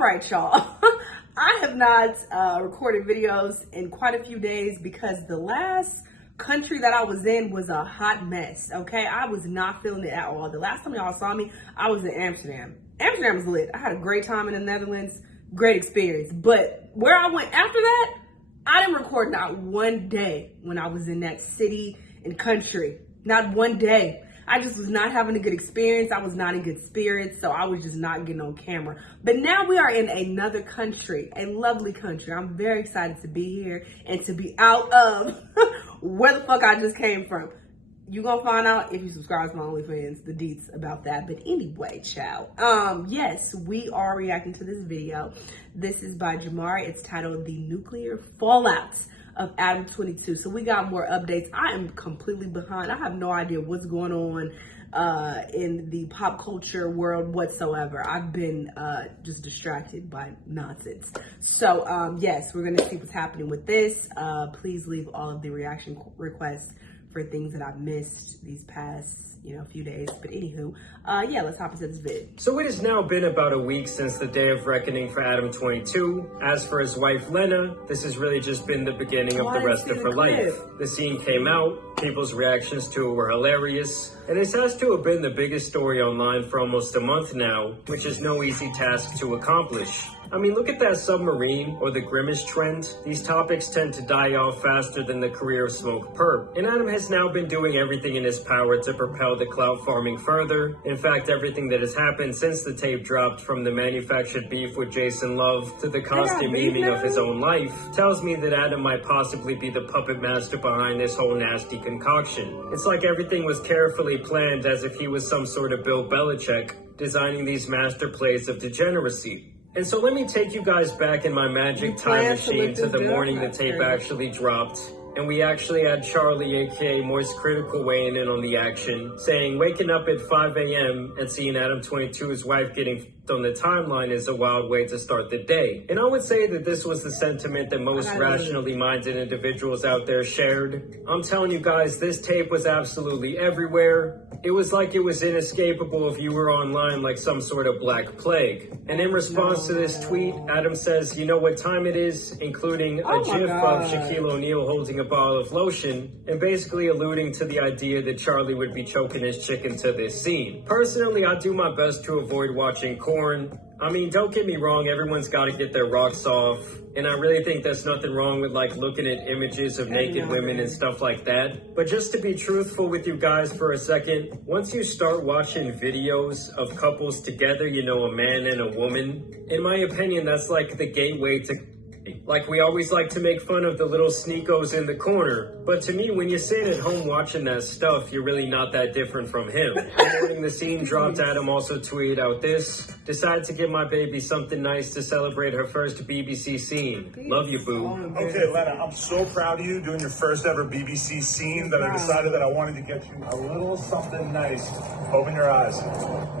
right, y'all. I have not recorded videos in quite a few days because the last country that I was in was a hot mess, okay? I was not feeling it at all. The last time y'all saw me, I was in Amsterdam. Amsterdam was lit. I had a great time in the Netherlands, great experience. But where I went after that, I didn't record not one day when I was in that city and country. Not one day. I just was not having a good experience. I was not in good spirits, so I was just not getting on camera. But now we are in another country, a lovely country. I'm very excited to be here and to be out of where the fuck I just came from. You're gonna find out if you subscribe to my OnlyFans, the deets about that. But anyway, child. Yes, we are reacting to this video. This is by Jamari. It's titled The Nuclear Fallout of Adam22. So we got more updates. I am completely behind. I have no idea what's going on in the pop culture world whatsoever. I've been just distracted by nonsense. So yes, we're gonna see what's happening with this. Please leave all of the reaction requests for things that I've missed these past, few days. But anywho, yeah, let's hop into this vid. So it has now been about a week since the day of reckoning for Adam22. As for his wife, Lena, this has really just been the beginning of the rest of her life. The scene came out, people's reactions to it were hilarious, and this has to have been the biggest story online for almost a month now, which is no easy task to accomplish. I mean, look at that submarine or the grimace trend. These topics tend to die off faster than the career of Smoke Perp. And Adam has now been doing everything in his power to propel the clout farming further. In fact, everything that has happened since the tape dropped, from the manufactured beef with Jason Love to the constant memeing of his own life, tells me that Adam might possibly be the puppet master behind this whole nasty concoction. It's like everything was carefully planned, as if he was some sort of Bill Belichick, designing these master plays of degeneracy. And so let me take you guys back in my magic time machine to the morning the tape actually dropped. And we actually had Charlie, aka Moist Critical, weighing in on the action, saying waking up at 5 a.m. and seeing Adam22's wife getting on the timeline is a wild way to start the day. And I would say that this was the sentiment that most rationally minded individuals out there shared. I'm telling you guys, this tape was absolutely everywhere. It was like it was inescapable if you were online, like some sort of black plague. And in response to this tweet, Adam says, you know what time it is, including a gif of Shaquille O'Neal holding a bottle of lotion, and basically alluding to the idea that Charlie would be choking his chicken to this scene. Personally, I do my best to avoid watching corn. I mean, don't get me wrong, everyone's got to get their rocks off, and I really think there's nothing wrong with like looking at images of naked women and stuff like that. But just to be truthful with you guys for a second, once you start watching videos of couples together, a man and a woman, in my opinion, that's like the gateway to... Like, we always like to make fun of the little sneakos in the corner, but to me, when you're sitting at home watching that stuff, you're really not that different from him. The morning the scene dropped, Adam also tweeted out this: decided to give my baby something nice to celebrate her first BBC scene. Love you, boo. Okay, Lena, I'm so proud of you doing your first ever BBC scene that I decided that I wanted to get you a little something nice. Open your eyes.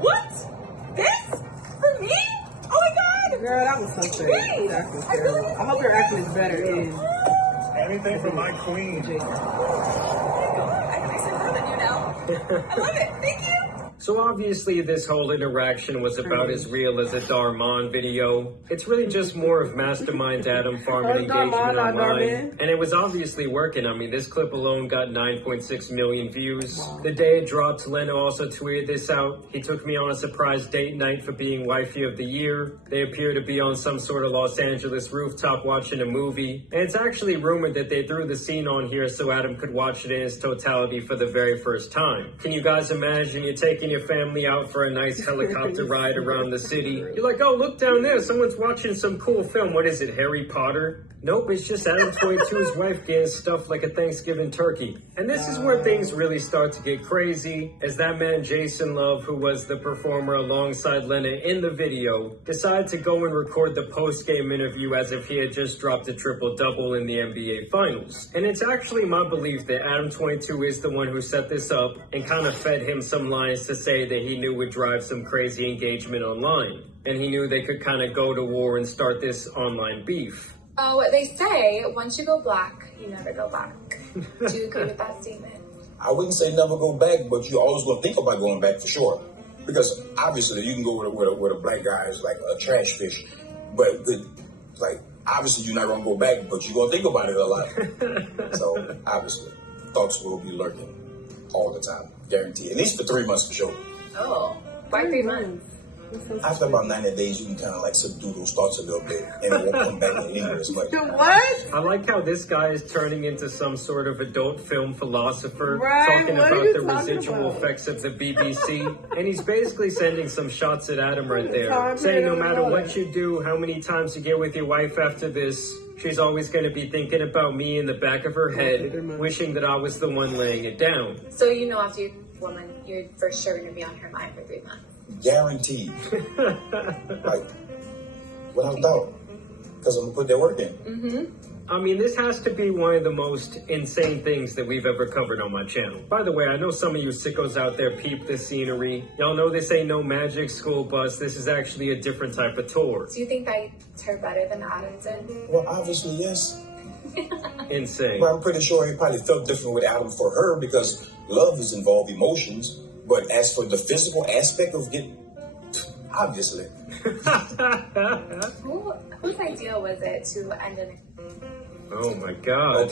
What? This? For me? Oh my God! Girl, that was so sweet. That was terrible. I hope your acting is better in... Anything for my queen. I can actually love it, I love it. Thank you. So obviously this whole interaction was about as real as a Darman video. It's really just more of mastermind Adam farming engagement online. And it was obviously working. I mean, this clip alone got 9.6 million views. The day it dropped, Lena also tweeted this out. He took me on a surprise date night for being wifey of the year. They appear to be on some sort of Los Angeles rooftop watching a movie. And it's actually rumored that they threw the scene on here so Adam could watch it in its totality for the very first time. Can you guys imagine you're taking your family out for a nice helicopter ride around the city? You're like, oh, look down there, someone's watching some cool film. What is it, Harry Potter? Nope, it's just Adam22's wife getting stuffed like a Thanksgiving turkey. And this is where things really start to get crazy, as that man Jason Love, who was the performer alongside Lena in the video, decided to go and record the post-game interview as if he had just dropped a triple-double in the NBA Finals. And it's actually my belief that Adam22 is the one who set this up and kind of fed him some lines to say that he knew would drive some crazy engagement online. And he knew they could kind of go to war and start this online beef. Oh, they say, once you go black, you never go back. Do you agree with that statement? I wouldn't say never go back, but you always going to think about going back for sure. Because obviously you can go with a black guy is like a trash fish. But like, obviously you're not gonna go back, but you're gonna think about it a lot. So obviously, thoughts will be lurking all the time, guaranteed. At least for 3 months for sure. Oh, why 3 months? After about 90 days, you can kind of like subdue those thoughts a little bit, and it won't come back and linger as much. What? I like how this guy is turning into some sort of adult film philosopher, Right, talking what about are you the talking residual about? effects of the BBC, and he's basically sending some shots at Adam right there, Time saying no period matter of what life. you do, how many times you get with your wife after this, she's always going to be thinking about me in the back of her head, wishing that I was the one laying it down. So you know after you're for sure going to be on her mind for 3 months. Guaranteed. Like, without doubt. Because I'm going to put that work in. I mean, this has to be one of the most insane things that we've ever covered on my channel. By the way, I know some of you sickos out there peep the scenery. Y'all know this ain't no magic school bus. This is actually a different type of tour. Do you think that it's her better than Adam did? Well, obviously, yes. Insane. But I'm pretty sure he probably felt different with Adam for her because love is involved emotions. But as for the physical aspect of getting, obviously. Whose idea was it to end in? Oh my god.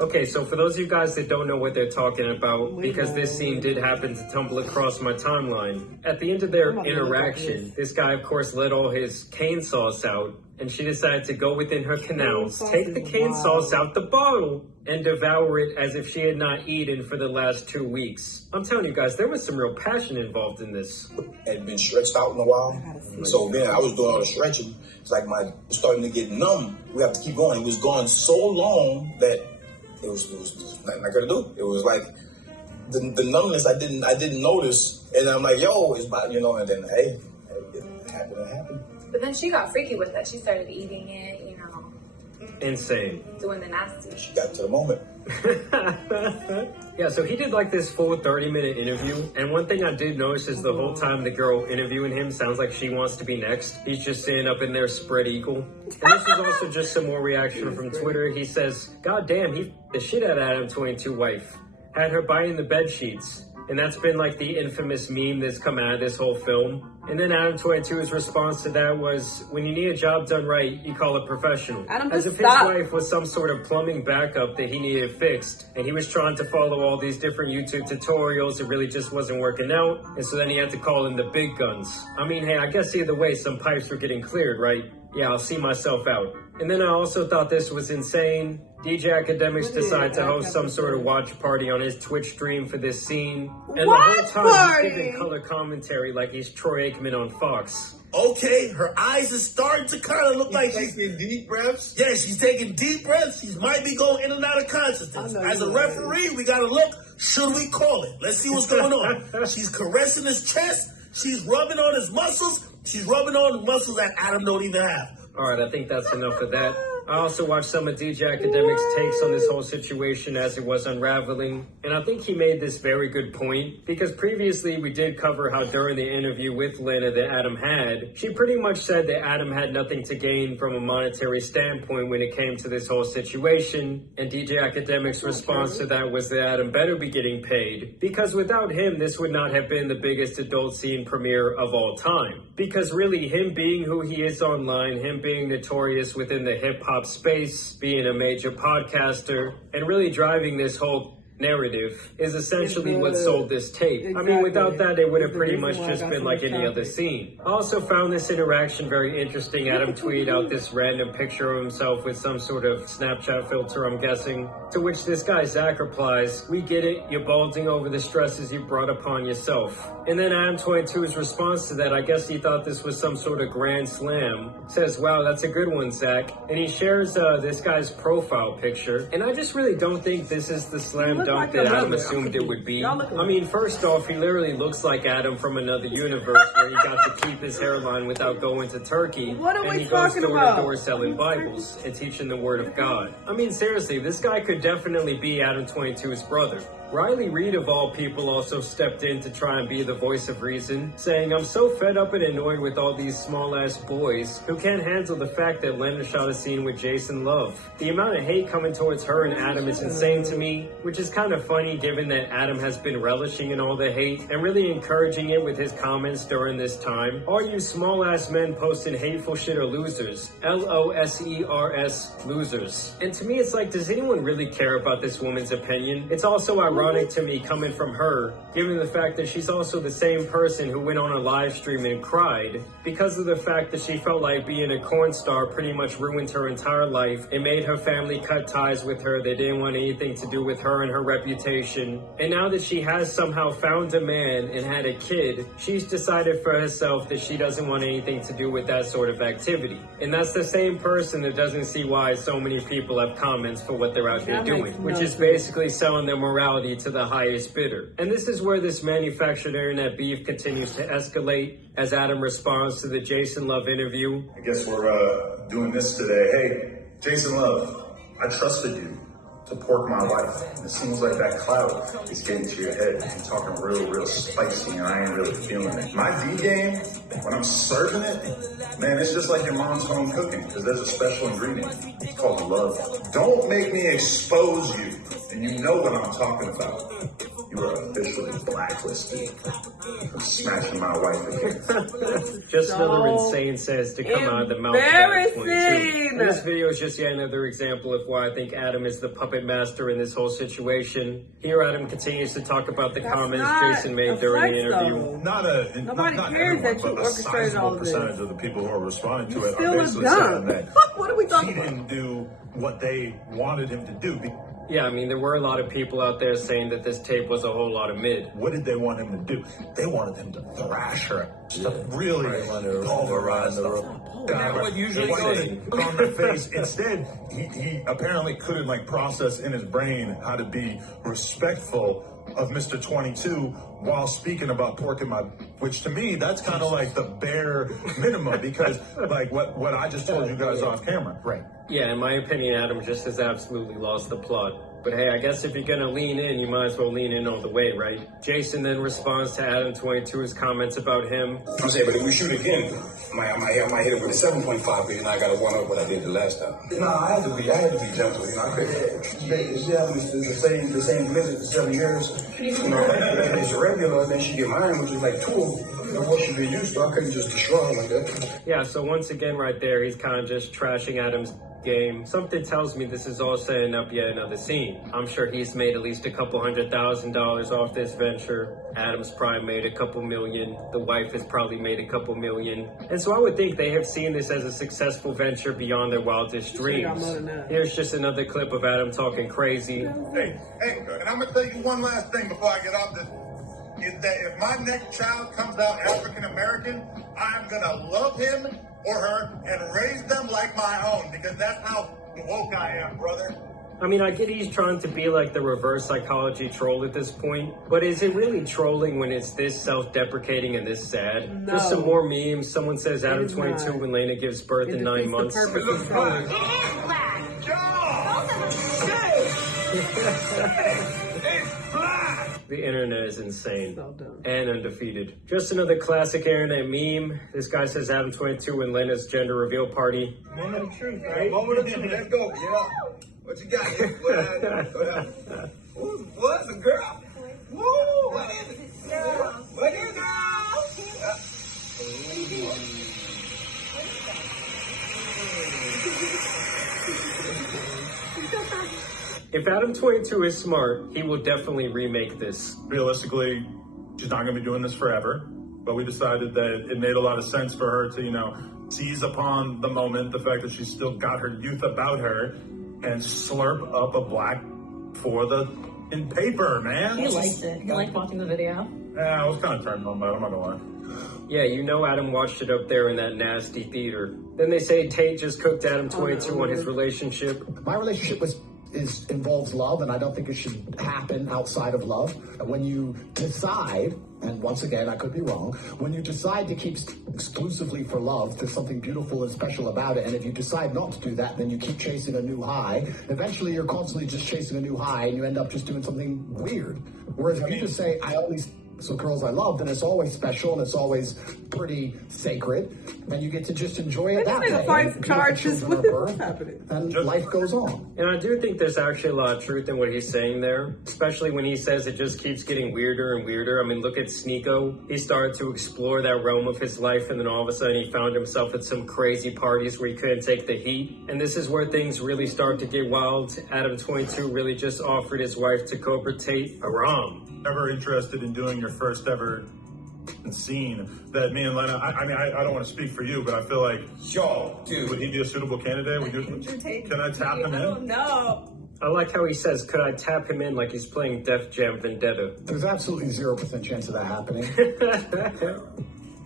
Okay, so for those of you guys that don't know what they're talking about, because this scene did happen to tumble across my timeline, at the end of their interaction, this guy, of course, let all his cane sauce out, and she decided to go within her canals, take the cane sauce out the bottle, and devour it as if she had not eaten for the last 2 weeks. I'm telling you guys, there was some real passion involved in this. had been stretched out in a while. So then I was doing all the stretching. It's like my starting to get numb. We have to keep going. It was going so long that it was nothing I could do. It was like the numbness I didn't notice, and I'm like, yo, it's about, you know, and then hey, it happened. But then she got freaky with it. She started eating it, you know, Insane. doing the nasty. She got to the moment. Yeah, so he did like this full 30-minute interview, and one thing I did notice is the whole time the girl interviewing him sounds like she wants to be next. He's just sitting up in there spread eagle. And this is also just some more reaction from Twitter. He says, God damn, he the shit out of Adam22 wife. Had her buying the bed sheets. And that's been like the infamous meme that's come out of this whole film. And then Adam22's response to that was, when you need a job done right, you call a professional. Adam, as just if stop. his wife was some sort of plumbing backup that he needed fixed. And he was trying to follow all these different YouTube tutorials. It really just wasn't working out. And so then he had to call in the big guns. I mean, hey, I guess either way, some pipes were getting cleared, right? Yeah, I'll see myself out. And then I also thought this was insane. DJ Academics decided to host some sort of watch party on his Twitch stream for this scene. And the whole time he's giving color commentary like he's Troy Aikman on Fox. Okay, her eyes are starting to kind of look like she's taking deep breaths. Yeah, she's taking deep breaths. She might be going in and out of consciousness. As a referee, we got to look. Should we call it? Let's see what's going on. She's caressing his chest. She's rubbing on his muscles. She's rubbing on the muscles that Adam don't even have. All right, I think that's enough of that. I also watched some of DJ Academic's takes on this whole situation as it was unraveling, and I think he made this very good point, because previously we did cover how during the interview with Lena that Adam had, she pretty much said that Adam had nothing to gain from a monetary standpoint when it came to this whole situation, and DJ Academic's response to that was that Adam better be getting paid, because without him, this would not have been the biggest adult scene premiere of all time. Because really, him being who he is online, him being notorious within the hip-hop space, being a major podcaster, and really driving this whole narrative is essentially what sold this tape. I mean, without that, it would have pretty much just been like any other scene. I also found this interaction very interesting. Adam tweeted out this random picture of himself with some sort of Snapchat filter, I'm guessing, to which this guy Zach replies, "We get it, you're balding over the stresses you brought upon yourself." And then Adam22's response to that, I guess he thought this was some sort of grand slam, says, "Wow, that's a good one, Zach." And he shares this guy's profile picture, and I just really don't think this is the slam dunk that Adam assumed it would be. I mean, first off, he literally looks like Adam from another universe where he got to keep his hairline without going to Turkey. What are and we he goes talking door about? to door selling Bibles and teaching the Word of God. I mean, seriously, this guy could definitely be Adam22's brother. Riley Reid, of all people, also stepped in to try and be the voice of reason, saying, "I'm so fed up and annoyed with all these small-ass boys who can't handle the fact that Lena shot a scene with Jason Love. The amount of hate coming towards her and Adam is insane to me," which is kind of funny given that Adam has been relishing in all the hate and really encouraging it with his comments during this time. "All you small-ass men posting hateful shit are losers. LOSERS, losers." And to me, it's like, does anyone really care about this woman's opinion? It's also ironic to me coming from her, given the fact that she's also the same person who went on a live stream and cried because of the fact that she felt like being a corn star pretty much ruined her entire life. It made her family cut ties with her. They didn't want anything to do with her and her reputation. And now that she has somehow found a man and had a kid, she's decided for herself that she doesn't want anything to do with that sort of activity. And that's the same person that doesn't see why so many people have comments for what they're out there doing, which is basically selling their morality to the highest bidder. And this is where this manufactured internet beef continues to escalate as Adam responds to the Jason Love interview. I guess we're doing this today. Hey, Jason Love, I trusted you to pork my wife. And it seems like that cloud is getting to your head. You're talking real spicy, and I ain't really feeling it. My D game, when I'm serving it, man, it's just like your mom's home cooking, because there's a special ingredient. It's called love. Don't make me expose you, and you know what I'm talking about. You are officially blacklisted for smashing my wife again. Just another insane says to come out of the mouth of Adam22. This video is just yet another example of why I think Adam is the puppet master in this whole situation. Here, Adam continues to talk about the comments Jason made during the interview. Nobody cares that you but a orchestrated all sizable of this. percentage of the people who are responding to it Still are look basically dumb. saying that What are we talking he about? didn't do what they wanted him to do. Yeah, I mean, there were a lot of people out there saying that this tape was a whole lot of mid. What did they want him to do? They wanted him to thrash her, to really pulverize the room. What usually goes on their face. Instead, he apparently couldn't process in his brain how to be respectful of Mr. 22 while speaking about porking my, which to me, that's kind of like the bare minimum, because what I just told you guys off camera. Right. Yeah, in my opinion, Adam just has absolutely lost the plot. But hey, I guess if you're gonna lean in, you might as well lean in all the way, right? Jason then responds to Adam22's comments about him. I'm saying, but if we shoot again, I might hit it with a 7.5 billion. I got to one up what I did the last time. No, I had to be gentle. I couldn't. The same visit for 7 years. If it's regular, then she get mine, which is like 2 of what she been used to. I couldn't just destroy her like that. Yeah, so once again, right there, he's kind of just trashing Adam's game. Something tells me this is all setting up yet another scene. I'm sure he's made at least $200,000 off this venture. Adam's probably made a couple million. The wife has probably made a couple million. And so I would think they have seen this as a successful venture beyond their wildest dreams. Here's just another clip of Adam talking crazy. Hey, and I'm gonna tell you one last thing before I get off this. Is that if my next child comes out African American, I'm gonna love him or her and raise them like my own, because that's how woke I am, brother. I mean, I get he's trying to be like the reverse psychology troll at this point, but is it really trolling when it's this self-deprecating and this sad? No. Just some more memes. Someone says Adam22 when Lena gives birth in 9 months. The internet is insane and undefeated. Just another classic internet meme. This guy says Adam22 and Lena's gender reveal party. Moment of truth, right? Moment of truth. Let's go. Yeah. What you got? What's a girl? Woo! What is it? What is If Adam22 is smart, he will definitely remake this. Realistically, she's not going to be doing this forever, but we decided that it made a lot of sense for her to, seize upon the moment, the fact that she's still got her youth about her, and slurp up a black for the in paper, man. He liked it. He liked watching the video. Yeah, I was kind of turned on by it, I'm not going to lie. Yeah, Adam watched it up there in that nasty theater. Then they say Tate just cooked Adam22 on his relationship. My relationship was involves love, and I don't think it should happen outside of love. When you decide, and once again, I could be wrong, when you decide to keep exclusively for love, there's something beautiful and special about it, and if you decide not to do that, then you keep chasing a new high. Eventually, you're constantly just chasing a new high, and you end up just doing something weird. Whereas if you just say, I only so girls I love, then it's always special and it's always pretty sacred, and you get to just enjoy it that way. And life goes on. And I do think there's actually a lot of truth in what he's saying there, especially when he says it just keeps getting weirder and weirder. I mean, look at Sneeko. He started to explore that realm of his life, and then all of a sudden he found himself at some crazy parties where he couldn't take the heat. And this is where things really start to get wild. Adam22 really just offered his wife to cohabitate Aram. Ever interested in doing your first ever scene that me and Lena, I don't want to speak for you, but I feel like, yo, dude, would he be a suitable candidate? Can I tap him in? Oh, no. I like how he says, could I tap him in like he's playing Def Jam Vendetta? There's absolutely 0% chance of that happening.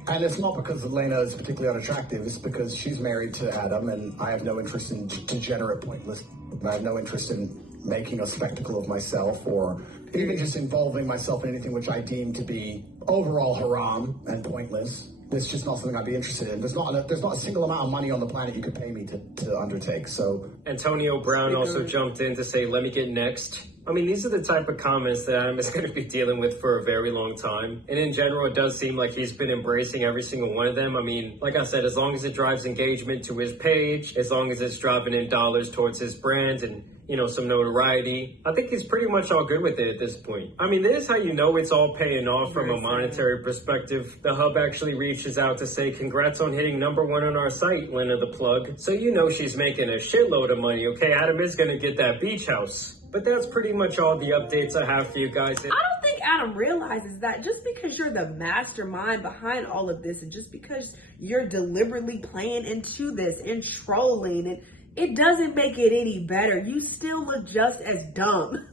And it's not because Elena is particularly unattractive, it's because she's married to Adam, and I have no interest in degenerate pointless. I have no interest in making a spectacle of myself, or even just involving myself in anything which I deem to be overall haram and pointless. It's just not something I'd be interested in. There's not a single amount of money on the planet you could pay me to undertake. So Antonio Brown also jumped in to say, let me get next. I mean, these are the type of comments that Adam is going to be dealing with for a very long time. And in general, it does seem like he's been embracing every single one of them. I mean, like I said, as long as it drives engagement to his page, as long as it's driving in dollars towards his brand and, you know, some notoriety, I think he's pretty much all good with it at this point. I mean, this is how you know it's all paying off from a monetary perspective. The Hub actually reaches out to say, congrats on hitting #1 on our site, Lena the Plug. So you know she's making a shitload of money, okay? Adam is going to get that beach house. But that's pretty much all the updates I have for you guys. I don't think Adam realizes that just because you're the mastermind behind all of this, and just because you're deliberately playing into this and trolling, and it doesn't make it any better. You still look just as dumb.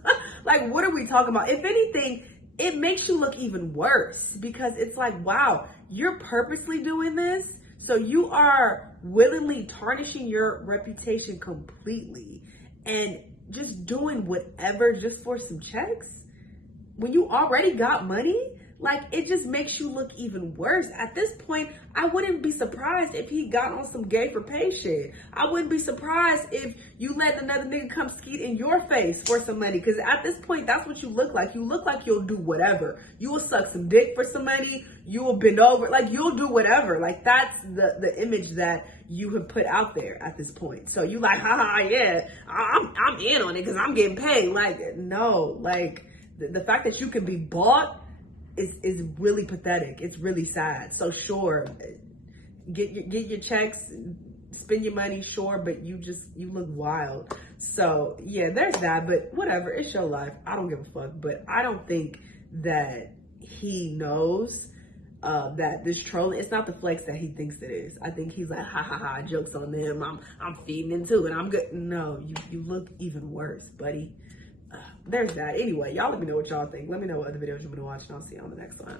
Like, what are we talking about? If anything, it makes you look even worse, because it's like, wow, you're purposely doing this. So you are willingly tarnishing your reputation completely and just doing whatever just for some checks when you already got money. Like, it just makes you look even worse. At this point, I wouldn't be surprised if he got on some gay for pay shit. I wouldn't be surprised if you let another nigga come skeet in your face for some money, because at this point, that's what you look like. You look like you'll do whatever. You will suck some dick for some money. You will bend over. Like, you'll do whatever. Like, that's the image that you have put out there at this point. So you like, haha, yeah, I'm in on it because I'm getting paid. Like, no, like the fact that you can be bought is really pathetic. It's really sad. So sure, get your checks, spend your money, sure, but you look wild. So yeah, there's that, but whatever, it's your life. I don't give a fuck. But I don't think that he knows that this trolling, it's not the flex that he thinks it is. I think he's like, ha ha ha, jokes on them, I'm feeding into it, I'm good. No, you look even worse, buddy. There's that. Anyway, y'all let me know what y'all think. Let me know what other videos you want to watch, and I'll see you on the next one.